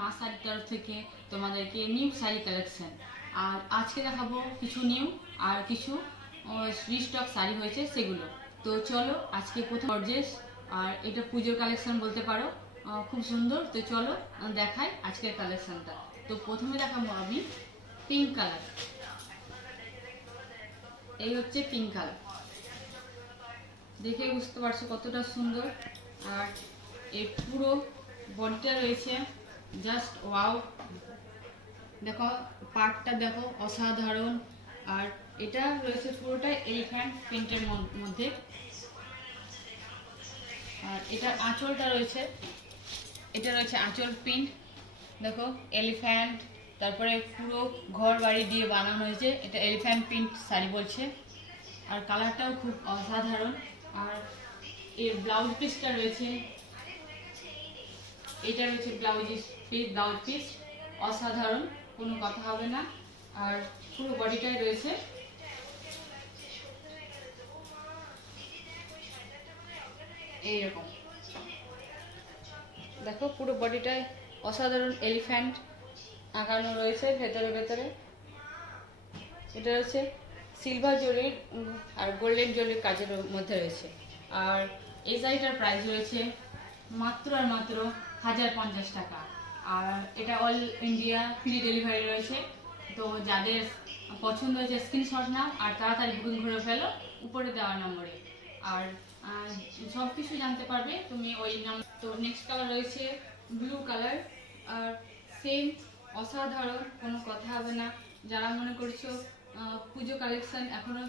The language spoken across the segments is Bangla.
মা শাড়ির তরফ থেকে তোমাদেরকে নিউ শাড়ি কালেকশন। আর আজকে দেখাবো কিছু নিউ আর কিছু রিস্টক শাড়ি হয়েছে সেগুলো। তো চলো আজকে প্রথম গর্জিয়াস, আর এটা পুজোর কালেকশন বলতে পারো, খুব সুন্দর। তো চলো দেখাই আজকের কালেকশনটা। তো প্রথমে দেখাবো আমি পিঙ্ক কালার। এই হচ্ছে পিঙ্ক কালার, দেখে বুঝতে পারছো কতটা সুন্দর। আর এর পুরো বডিটা রয়েছে জাস্ট ওয়াও, দেখো পার্টটা দেখো অসাধারণ। আর এটা রয়েছে পুরোটাই এলিফ্যান্ট প্রিন্টের মধ্যে। আর এটার আঁচলটা রয়েছে, এটা রয়েছে আঁচল প্রিন্ট, দেখো এলিফ্যান্ট, তারপরে পুরো ঘর বাড়ি দিয়ে বানানো হয়েছে। এটা এলিফ্যান্ট প্রিন্ট শাড়ি বলছে। আর কালারটাও খুব অসাধারণ। আর এর ব্লাউজ পিসটা রয়েছে, এটা রয়েছে ব্লাউজ পিস অসাধারণ, কোনো কথা হবে না। আর পুরো বডিটাই রয়েছে এইরকম, দেখো পুরো বডিটায় অসাধারণ এলিফ্যান্ট আঁকানো রয়েছে ভেতরে ভেতরে। এটা রয়েছে সিলভার জরির আর গোল্ডেন জরির কাজের মধ্যে রয়েছে। আর এই শাড়িটার প্রাইস রয়েছে মাত্র আর মাত্র 1050 টাকা। আর এটা অল ইন্ডিয়া ফ্রি ডেলিভারি রয়েছে। তো যাদের পছন্দ হয়েছে স্ক্রিনশট নাও আর তাড়াতাড়ি বুকিং করে ফেলো উপরে দেওয়া নম্বরে। আর সব কিছু জানতে পারবে তুমি ওই নাম্বার। তো নেক্সট কালার রয়েছে ব্লু কালার। আর সেম অসাধারণ, কোনো কথা হবে না। যারা মনে করছো পুজো কালেকশন এখনও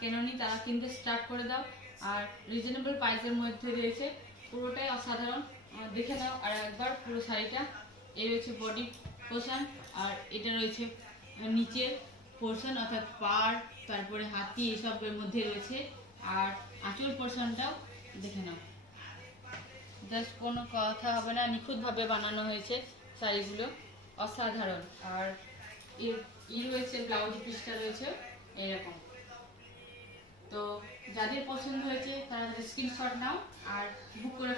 কেননি, তারা কিনতে স্টার্ট করে দাও। আর রিজনেবল প্রাইসের মধ্যে রয়েছে, পুরোটাই অসাধারণ। দেখে নাও আর একবার পুরো শাড়িটা। এই রয়েছে বডি পোর্শন, আর এটা রয়েছে নিচের পোর্শন অর্থাৎ পাড়, তারপরে হাতি এসবের মধ্যে রয়েছে। আর আঁচল পোর্শনটাও দেখে নাও, জাস্ট কোনো কথা হবে না, নিখুঁতভাবে বানানো হয়েছে শাড়িগুলো, অসাধারণ। আর এর রয়েছে ব্লাউজ পিসটা রয়েছে এরকম। তো যাদের পছন্দ হয়েছে তারা স্ক্রিনশট নাও আর বুক করে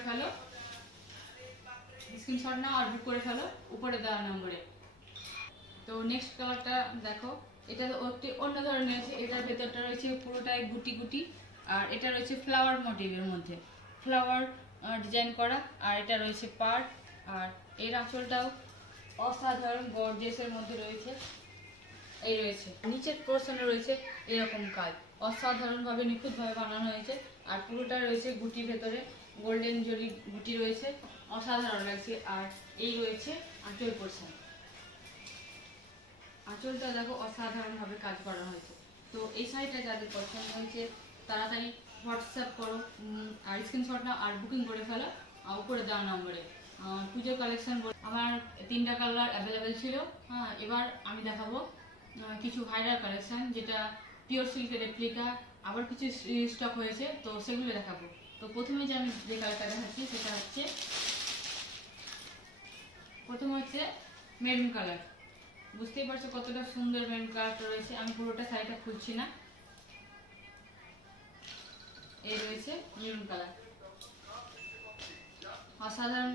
ফেলো, উপরে দেওয়া নম্বরে। তো নেক্সট কালারটা দেখো, এটা একটি অন্য ধরনের আছে। এটার ভেতরটা রয়েছে পুরোটাই গুটি গুটি, আর এটা রয়েছে ফ্লাওয়ার মোটিভের মধ্যে, ফ্লাওয়ার ডিজাইন করা। আর এটা রয়েছে পার্ট, আর এর আঁচলটাও অসাধারণ গর্জিয়াসের মধ্যে রয়েছে। এই রয়েছে নিচের পোর্শনে রয়েছে এরকম কাজ, অসাধারণভাবে নিখুঁতভাবে বানানো হয়েছে। আর পুরোটা রয়েছে গুটি, ভেতরে গোল্ডেন জরি গুটি রয়েছে, অসাধারণ লাগছে। আর এই রয়েছে আঁচল পোর্শন, আঁচলটা দেখো অসাধারণভাবে কাজ করা হয়েছে। তো এই শাড়িটা যাদের পছন্দ হয়েছে তাড়াতাড়ি হোয়াটসঅ্যাপ করো আর স্ক্রিনশট নাও আর বুকিং করে ফেলো উপরে দেওয়া নম্বরে। পুজোর কালেকশন আমার 3টা কালার অ্যাভেলেবেল ছিল। হ্যাঁ, এবার আমি দেখাবো কিছু ভাইরাল কালেকশন, যেটা পিওর সিল্কের রেপ্লিকা, আবার কিছু স্টক হয়েছে, তো সেগুলো দেখাবো। তো প্রথমে যে আমি যে কালারটা দেখাচ্ছি সেটা হচ্ছে, প্রথমে হচ্ছে মেরুন কালার। বুঝতেই পারছো কতটা সুন্দর মেরুন কালারটা রয়েছে। আমি পুরোটা শাড়িটা খুলছি না। এই রয়েছে মেরুন কালার, অসাধারণ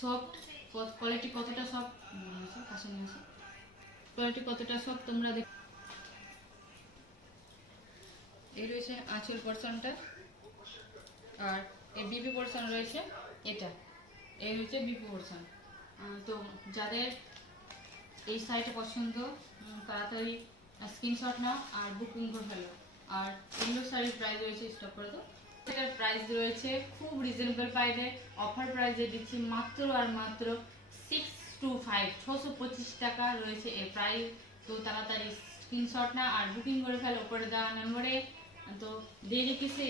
সফট, কোয়ালিটি কতটা সফট, কোয়ালিটি কতটা সফট তোমরা দেখ। এই রয়েছে আঁচল পোর্শনটা, আর এই বিপি পোর্শন রয়েছে এটা, এই হচ্ছে বিপি পোর্শন। তো যাদের এই শাড়িটা পছন্দ তাড়াতাড়ি স্ক্রিনশট নাও আর বুকিং করে ফেলো। আর এগুলো শাড়ির প্রাইস রয়েছে, স্টপ করে দাও। এটার প্রাইস রয়েছে খুব রিজনেবল প্রাইসে, অফার প্রাইসে দিচ্ছি মাত্র আর মাত্র 625, 625 টাকা রয়েছে এর প্রাইস। তো তাড়াতাড়ি স্ক্রিনশট না আর বুকিং করে ফেলো উপরে দেওয়া নম্বরে। তো দেরি কিসে।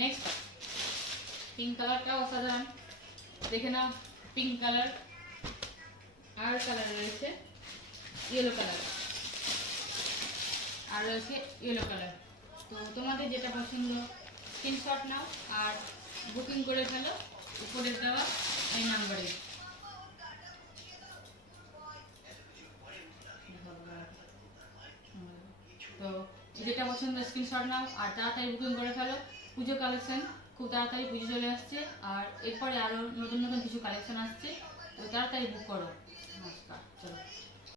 নেক্সট পিঙ্ক কালারটা অসাধারণ, দেখে নাও পিঙ্ক কালার। আর কালার রয়েছে ইয়েলো কালার, আর রয়েছে ইয়েলো কালার। তো তোমাদের যেটা পছন্দ স্ক্রিনশট নাও আর বুকিং করে ফেলো উপরে দেওয়া এই নাম্বারে। তো যেটা পছন্দ স্ক্রিনশট নাও আর তাড়াতাড়ি বুকিং করে ফেলো। পুজো কালেকশন খুব তাড়াতাড়ি পুজো চলে আসছে, আর এরপরে আরও নতুন নতুন কিছু কালেকশন আসছে। তো তাড়াতাড়ি বুক করো। নমস্কার।